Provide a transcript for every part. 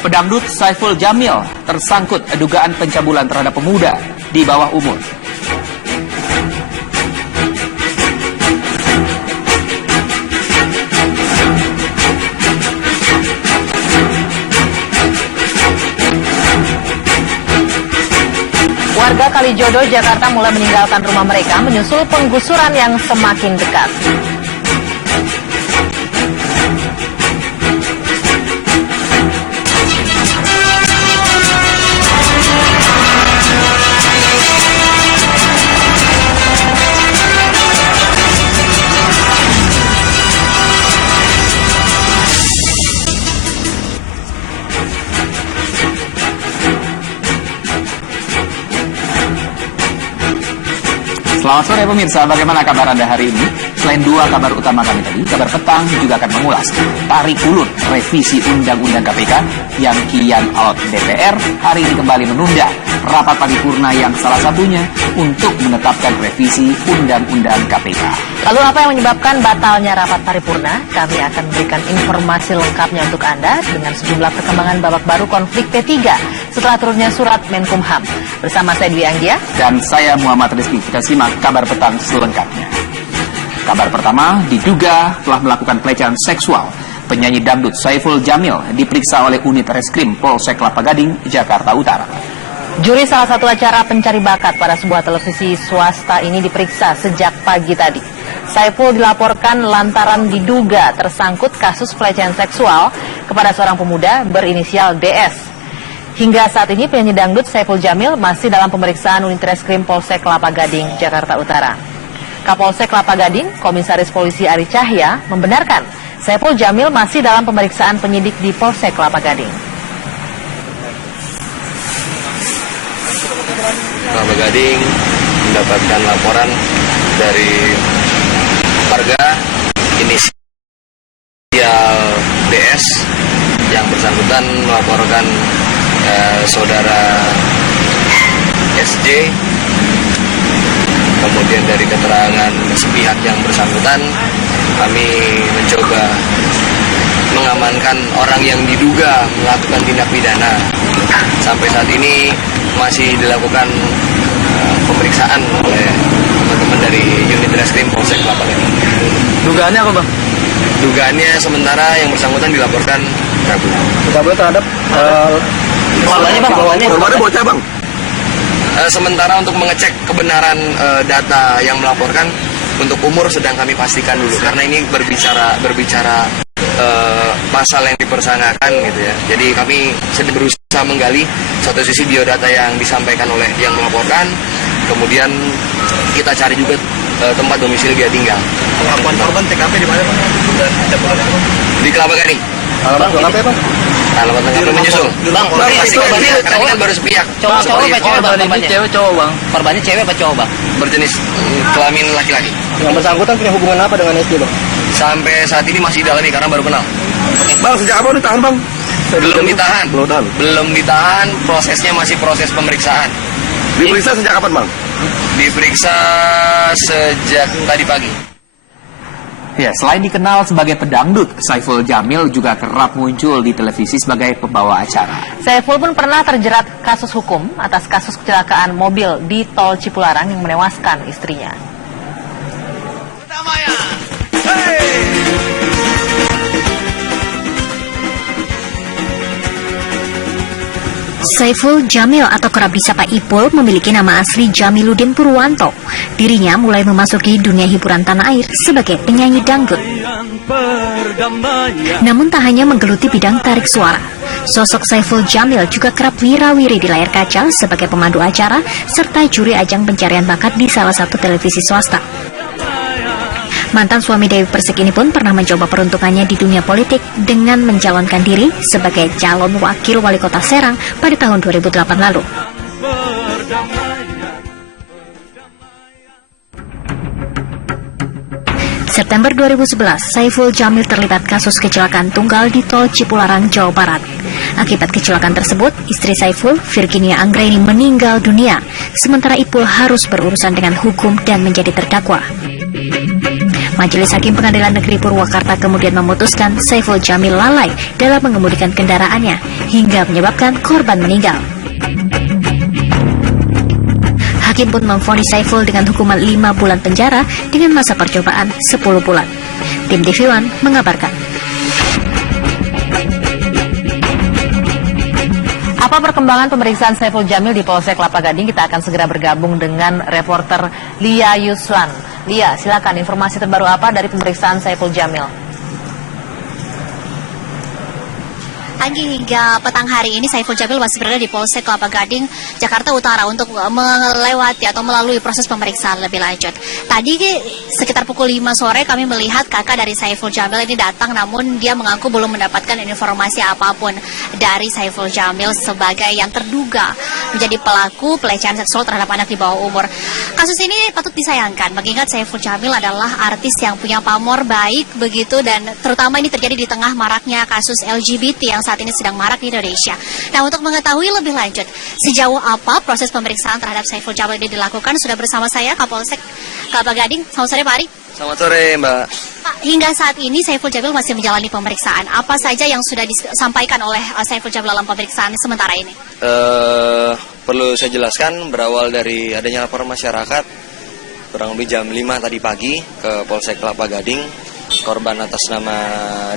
Pedangdut Saiful Jamil tersangkut dugaan pencabulan terhadap pemuda di bawah umur. Warga Kalijodo, Jakarta mulai meninggalkan rumah mereka menyusul penggusuran yang semakin dekat. Selamat sore pemirsa, bagaimana kabar Anda hari ini? Selain dua kabar utama kami tadi, kabar petang juga akan mengulas tarik ulur revisi Undang-Undang KPK yang kian alot DPR hari ini kembali menunda rapat paripurna yang salah satunya untuk menetapkan revisi Undang-Undang KPK. Lalu apa yang menyebabkan batalnya rapat paripurna? Kami akan memberikan informasi lengkapnya untuk Anda dengan sejumlah perkembangan babak baru konflik P3 setelah turunnya surat Menkumham. Bersama saya Dwi Anggia dan saya Muhammad Rizky. Kita simak kabar petang selengkapnya. Kabar pertama, diduga telah melakukan pelecehan seksual. Penyanyi dangdut Saiful Jamil diperiksa oleh unit reskrim Polsek Kelapa Gading, Jakarta Utara. Juri salah satu acara pencari bakat pada sebuah televisi swasta ini diperiksa sejak pagi tadi. Saiful dilaporkan lantaran diduga tersangkut kasus pelecehan seksual kepada seorang pemuda berinisial DS. Hingga saat ini penyanyi dangdut Saiful Jamil masih dalam pemeriksaan unit reskrim Polsek Kelapa Gading, Jakarta Utara. Kapolsek Kelapa Gading, Komisaris Polisi Ari Cahya, membenarkan Saiful Jamil masih dalam pemeriksaan penyidik di Polsek Kelapa Gading. Kelapa Gading mendapatkan laporan dari warga inisial DS yang bersangkutan melaporkan saudara SJ. Kemudian dari keterangan sepihak yang bersangkutan, kami mencoba mengamankan orang yang diduga melakukan tindak pidana. Sampai saat ini masih dilakukan pemeriksaan oleh teman-teman dari unit reskrim Polsek Kelapa Gading. Dugaannya apa, Bang? Dugaannya sementara yang bersangkutan dilaporkan Kabur terhadap korbannya bocah, Bang. Sementara untuk mengecek kebenaran data yang melaporkan, untuk umur sedang kami pastikan dulu karena ini berbicara pasal yang dipersangkakan gitu ya. Jadi kami sedang berusaha menggali satu sisi biodata yang disampaikan oleh yang melaporkan, kemudian kita cari juga tempat domisili dia tinggal. Pengakuan korban TKP di mana, Bang? Di Kelapa Gading. Alamat TKP, Bang? Alamat TKP menyusul. Bang, karena kan baru sepihak. Cowok apa cewek, Bang? Korbannya cewek cowok, Bang. Korbannya cewek apa cowok, Bang? Berjenis kelamin laki-laki. Yang bersangkutan punya hubungan apa dengan SD, Bang? Sampai saat ini masih dalami karena baru kenal. Bang, sejak apa ditahan, Bang? Belum ditahan. Belum ditahan, prosesnya masih proses pemeriksaan. Diperiksa sejak kapan, Bang? Diperiksa sejak tadi pagi. Ya, selain dikenal sebagai pedangdut, Saiful Jamil juga kerap muncul di televisi sebagai pembawa acara. Saiful pun pernah terjerat kasus hukum atas kasus kecelakaan mobil di Tol Cipularang yang menewaskan istrinya. Saiful Jamil atau kerap disapa Ipul memiliki nama asli Jamiluddin Purwanto. Dirinya mulai memasuki dunia hiburan tanah air sebagai penyanyi dangdut. Namun tak hanya menggeluti bidang tarik suara, sosok Saiful Jamil juga kerap wirawiri di layar kaca sebagai pemandu acara serta juri ajang pencarian bakat di salah satu televisi swasta. Mantan suami Dewi Persik ini pun pernah mencoba peruntungannya di dunia politik dengan mencalonkan diri sebagai calon wakil wali kota Serang pada tahun 2008 lalu. September 2011, Saiful Jamil terlibat kasus kecelakaan tunggal di Tol Cipularang, Jawa Barat. Akibat kecelakaan tersebut, istri Saiful, Virginia Anggraini, meninggal dunia, sementara Ipul harus berurusan dengan hukum dan menjadi terdakwa. Majelis Hakim Pengadilan Negeri Purwakarta kemudian memutuskan Saiful Jamil lalai dalam mengemudikan kendaraannya hingga menyebabkan korban meninggal. Hakim pun memvonis Saiful dengan hukuman 5 bulan penjara dengan masa percobaan 10 bulan. Tim TV One mengabarkan. Apa perkembangan pemeriksaan Saiful Jamil di Polsek Kelapa Gading? Kita akan segera bergabung dengan reporter Lia Yuswan. Lia, silakan informasi terbaru apa dari pemeriksaan Saiful Jamil? Anggi, hingga petang hari ini Saiful Jamil masih berada di Polsek Kelapa Gading, Jakarta Utara untuk melewati atau melalui proses pemeriksaan lebih lanjut. Tadi sekitar pukul 5 sore kami melihat kakak dari Saiful Jamil ini datang, namun dia mengaku belum mendapatkan informasi apapun dari Saiful Jamil sebagai yang terduga menjadi pelaku pelecehan seksual terhadap anak di bawah umur. Kasus ini patut disayangkan mengingat Saiful Jamil adalah artis yang punya pamor baik begitu, dan terutama ini terjadi di tengah maraknya kasus LGBT yang saat ini sedang marak di Indonesia. Nah, untuk mengetahui lebih lanjut sejauh apa proses pemeriksaan terhadap Saiful Jamil ini dilakukan, sudah bersama saya Kapolsek Kelapa Gading. Selamat sore Pak Ari. Selamat sore Mbak. Pak, hingga saat ini Saiful Jamil masih menjalani pemeriksaan. Apa saja yang sudah disampaikan oleh Saiful Jamil dalam pemeriksaan sementara ini? Perlu saya jelaskan, berawal dari adanya laporan masyarakat kurang lebih jam 5 tadi pagi ke Polsek Kelapa Gading. Korban atas nama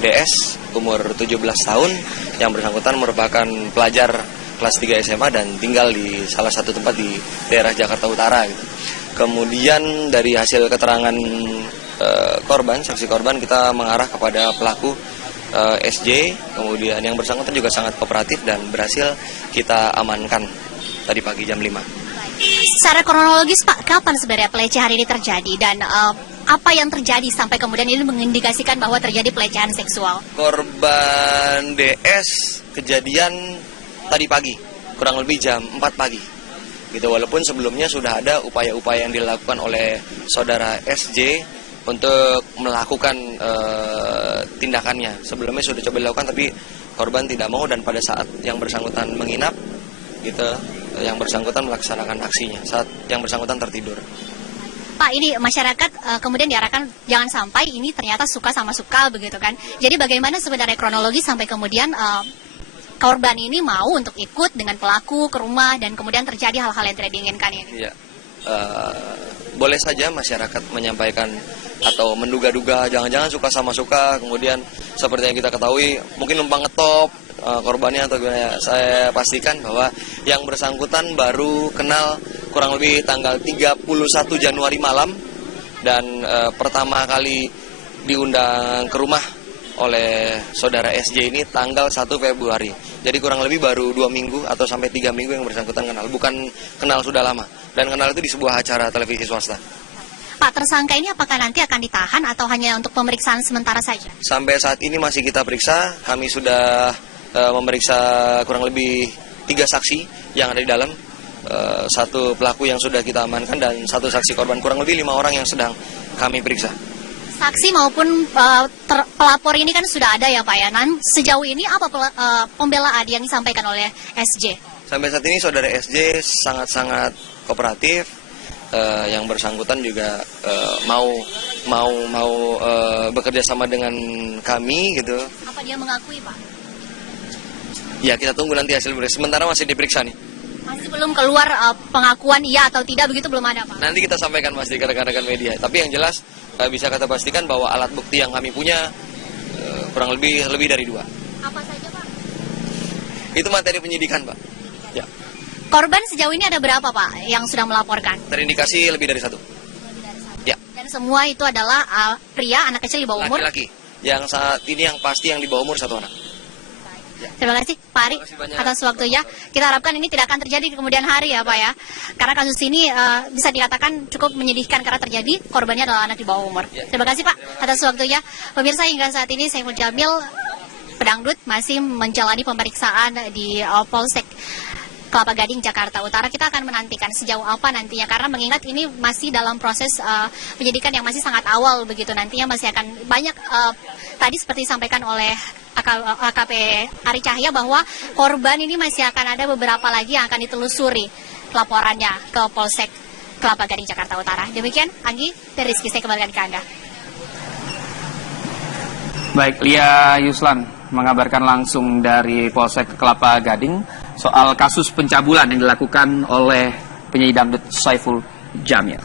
DS, umur 17 tahun, yang bersangkutan merupakan pelajar kelas 3 SMA dan tinggal di salah satu tempat di daerah Jakarta Utara. Gitu. Kemudian dari hasil keterangan korban, saksi korban, kita mengarah kepada pelaku SJ, kemudian yang bersangkutan juga sangat kooperatif dan berhasil kita amankan tadi pagi jam 5. Secara kronologis Pak, kapan sebenarnya pelecehan ini terjadi dan apa yang terjadi sampai kemudian ini mengindikasikan bahwa terjadi pelecehan seksual? Korban DS kejadian tadi pagi, kurang lebih jam 4 pagi. Gitu, walaupun sebelumnya sudah ada upaya-upaya yang dilakukan oleh saudara SJ untuk melakukan tindakannya. Sebelumnya sudah coba dilakukan tapi korban tidak mau, dan pada saat yang bersangkutan menginap gitu, yang bersangkutan melaksanakan aksinya saat yang bersangkutan tertidur. Pak, ini masyarakat kemudian diarahkan jangan sampai ini ternyata suka sama suka begitu kan. Jadi bagaimana sebenarnya kronologi sampai kemudian korban ini mau untuk ikut dengan pelaku ke rumah dan kemudian terjadi hal-hal yang tidak diinginkan ini? Iya, boleh saja masyarakat menyampaikan atau menduga-duga jangan-jangan suka sama suka, kemudian seperti yang kita ketahui mungkin numpang ngetop korbannya atau gimana. Saya pastikan bahwa yang bersangkutan baru kenal kurang lebih tanggal 31 Januari malam, dan pertama kali diundang ke rumah oleh saudara SJ ini tanggal 1 Februari. Jadi kurang lebih baru 2 minggu atau sampai 3 minggu yang bersangkutan kenal, bukan kenal sudah lama, dan kenal itu di sebuah acara televisi swasta. Pak, tersangka ini apakah nanti akan ditahan atau hanya untuk pemeriksaan sementara saja? Sampai saat ini masih kita periksa. Kami sudah memeriksa kurang lebih 3 saksi yang ada di dalam, 1 pelaku yang sudah kita amankan dan 1 saksi korban. Kurang lebih 5 orang yang sedang kami periksa. Saksi maupun pelapor ini kan sudah ada ya Pak ya. Sejauh ini apa pembelaan yang disampaikan oleh SJ? Sampai saat ini saudara SJ sangat-sangat kooperatif. Yang bersangkutan juga mau bekerja sama dengan kami gitu. Apa dia mengakui Pak? Ya, kita tunggu nanti hasil periksa. Sementara masih diperiksa nih. Masih belum keluar pengakuan iya atau tidak, begitu belum ada Pak? Nanti kita sampaikan pasti ke rekan-rekan media. Tapi yang jelas bisa kita pastikan bahwa alat bukti yang kami punya kurang lebih dari 2. Apa saja Pak? Itu materi penyidikan Pak. Ya. Korban sejauh ini ada berapa Pak yang sudah melaporkan? Terindikasi lebih dari 1. Ya. Dan semua itu adalah pria, anak kecil di bawah umur? Laki-laki. Yang saat ini yang pasti yang di bawah umur 1 anak. Terima kasih Pak Ari atas waktunya. Kita harapkan ini tidak akan terjadi di kemudian hari ya Pak ya. Karena kasus ini bisa dikatakan cukup menyedihkan karena terjadi korbannya adalah anak di bawah umur. Terima kasih Pak atas waktunya. Pemirsa, hingga saat ini Saiful Jamil Pedangdut masih menjalani pemeriksaan di Polsek Kelapa Gading, Jakarta Utara. Kita akan menantikan sejauh apa nantinya, karena mengingat ini masih dalam proses penyidikan yang masih sangat awal begitu. Nantinya masih akan banyak tadi seperti disampaikan oleh AKP Ari Cahya bahwa korban ini masih akan ada beberapa lagi yang akan ditelusuri laporannya ke Polsek Kelapa Gading, Jakarta Utara. Demikian, Anggi dan Rizky, saya kembalikan ke Anda. Baik, Lia Yuslan mengabarkan langsung dari Polsek Kelapa Gading soal kasus pencabulan yang dilakukan oleh penyanyi dangdut Saiful Jamil.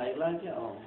Air lagi om.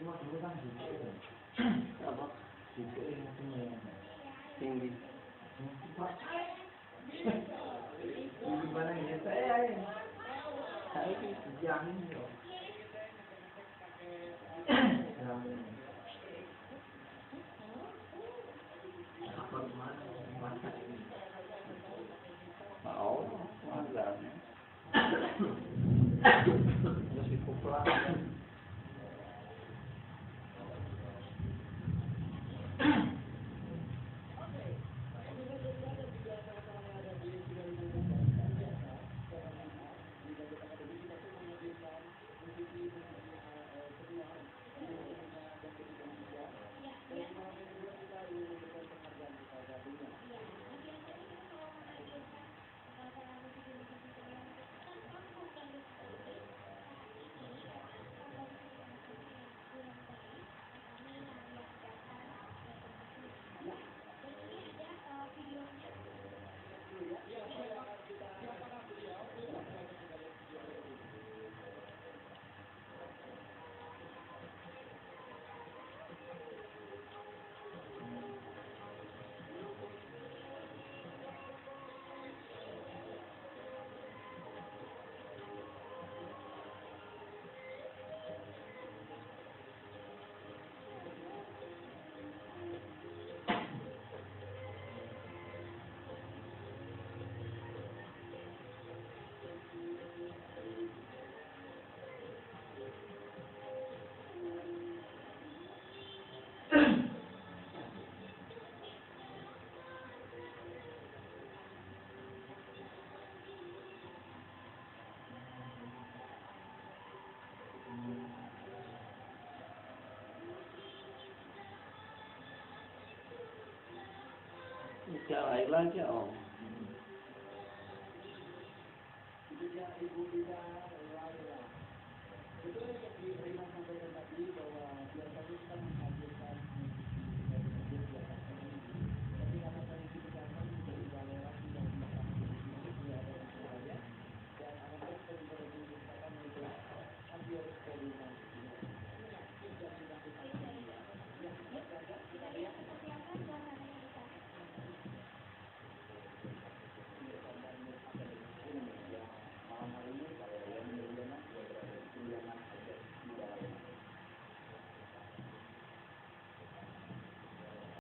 Apa? Tinggi. Gimana ya? Saya jamin loh. Apa mana? Masak ini. Mau, masalahnya. Terus dipukul. Chào ấy lagi om.